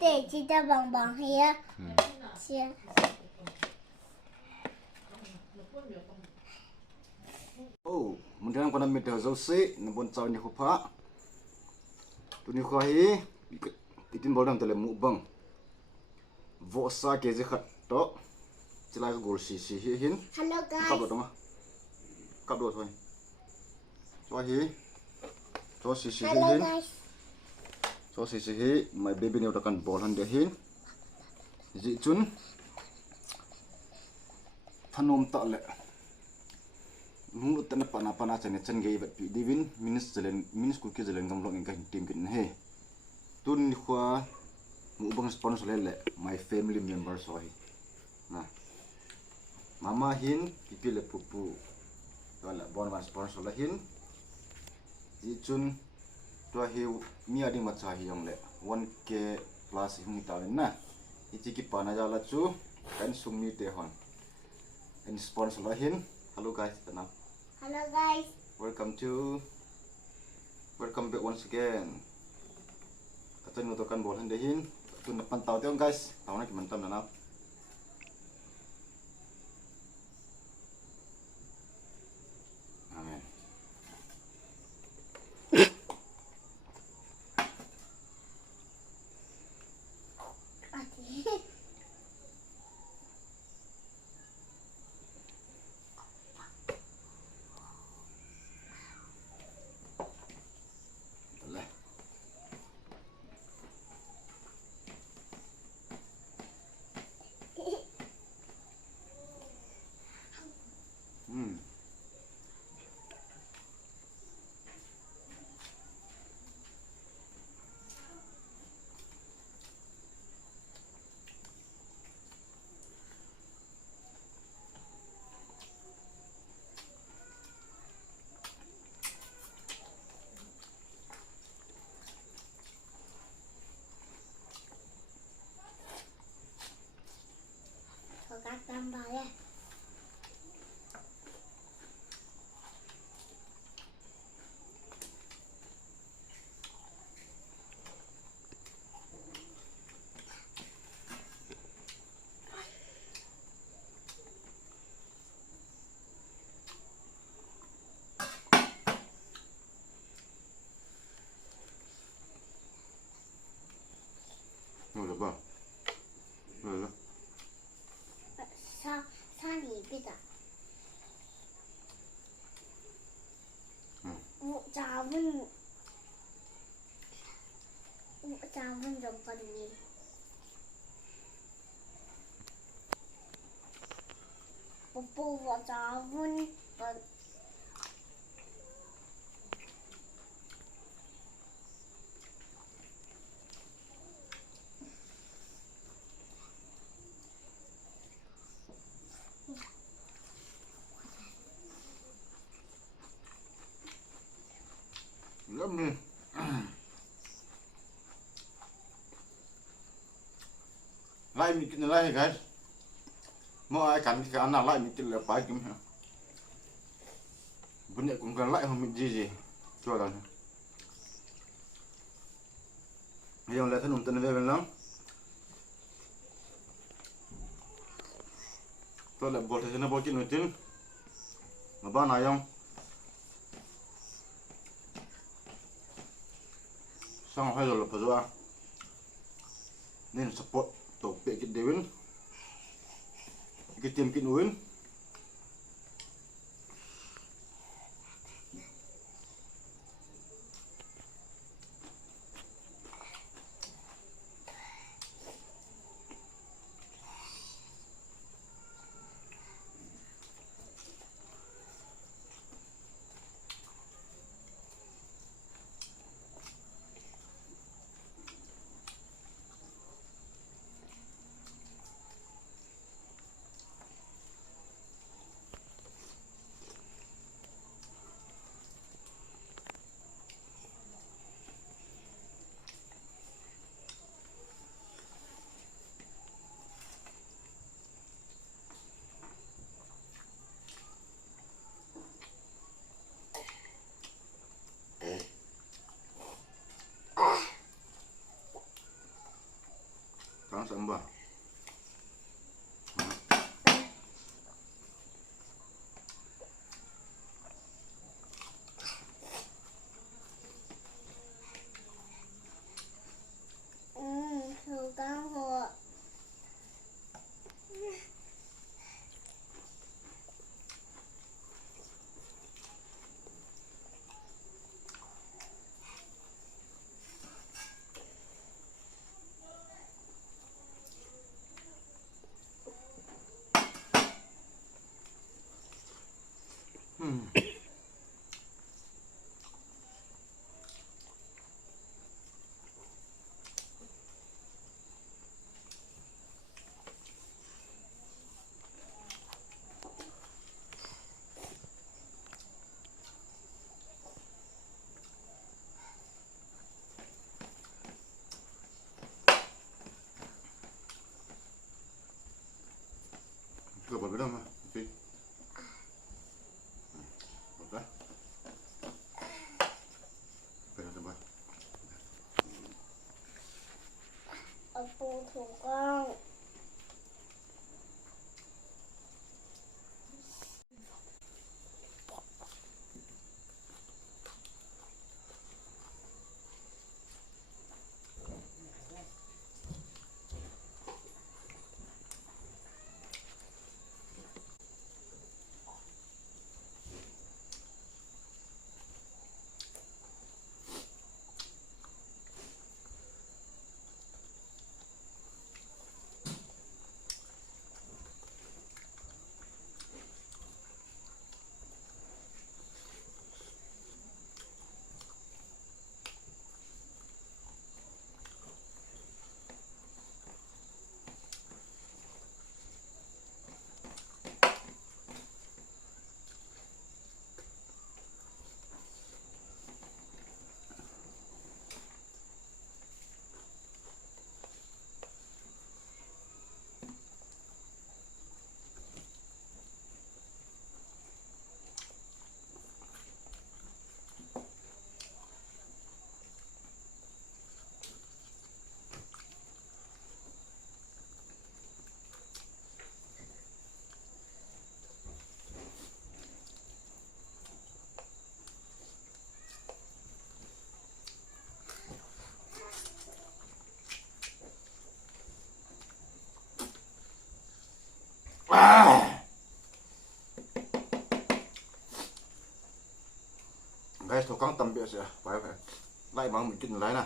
得记得帮帮黑先。Oh, mungkin kau nak minta Jose, nampak cawan ni kupa. Tu ni kuah hi, itin bolam tele mukbang. Vosa kezi khat to, cilai gol si hin. Hello guys. Kap dong ah, kap dong thôi. Cho hi, cho si Hello hin. guys. Cho si hi, my baby ni utakan bolan dia hin. Ji chun, thanom tak le. Mulut tanah panah cene cen gay bat pi divin minus kuki jalan gamlong ingkah tim kin he. Tun ni kuah mukbang sponsor lele my family members sohi. Nah, mama hin pipi le pupu. Wala bon mas sponsor lahin. Icun tua hi mi adi macam hi yang le 1K plus hung tawin nah. Ici ki panah jala cu kan sumi tehon. And sponsor lahin. Hello guys, tenang. Hello guys. Welcome back once again. Kata nutukan bolan dehin. Tu depan tahu tiang guys. Tahu nak gimana tam nanap. Amin. Kau tambah ya. Udah bang. Udah. 杀你别打。我咋问？我咋问怎么你？我咋问？Lắm. Lại mình kinh lại guys. Mau ai cắn cái anak lại mình kinh là phải kiếm ha. Vấn đề cũng cần lại không mình gì cho rằng. Bây giờ là thân hùng tên về bên lắm. Tôi lại bột thì nó bột chín nổi chín. Mà ba này không? Sang hai rồi là phải rồi. Nên support tổ bệ cái devin. Cái tiền cái núi. Kang sambal. Suka kok. Coba berbeda mah, oke. Oke. Beda coba. Aku suka. Guys, tukang tầm bịa sẽ phải lại bằng mình kinh lái nè.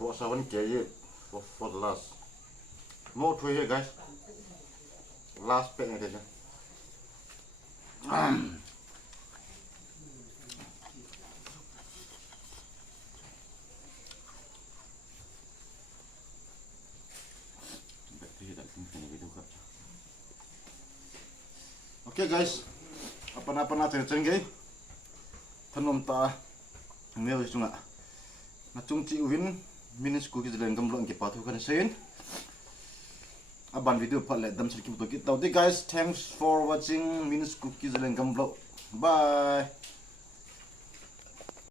What someone gave for the last. More to here, guys. Last pack it. Okay guys, apa natin cengkeh, tanom ta, ngayon itu nggak, nacung ciuin minus cookies dalam gambar yang kita kan sein, aban video palet dam sedikit untuk kita. Okay guys, thanks for watching minus cookies dalam gambar, bye.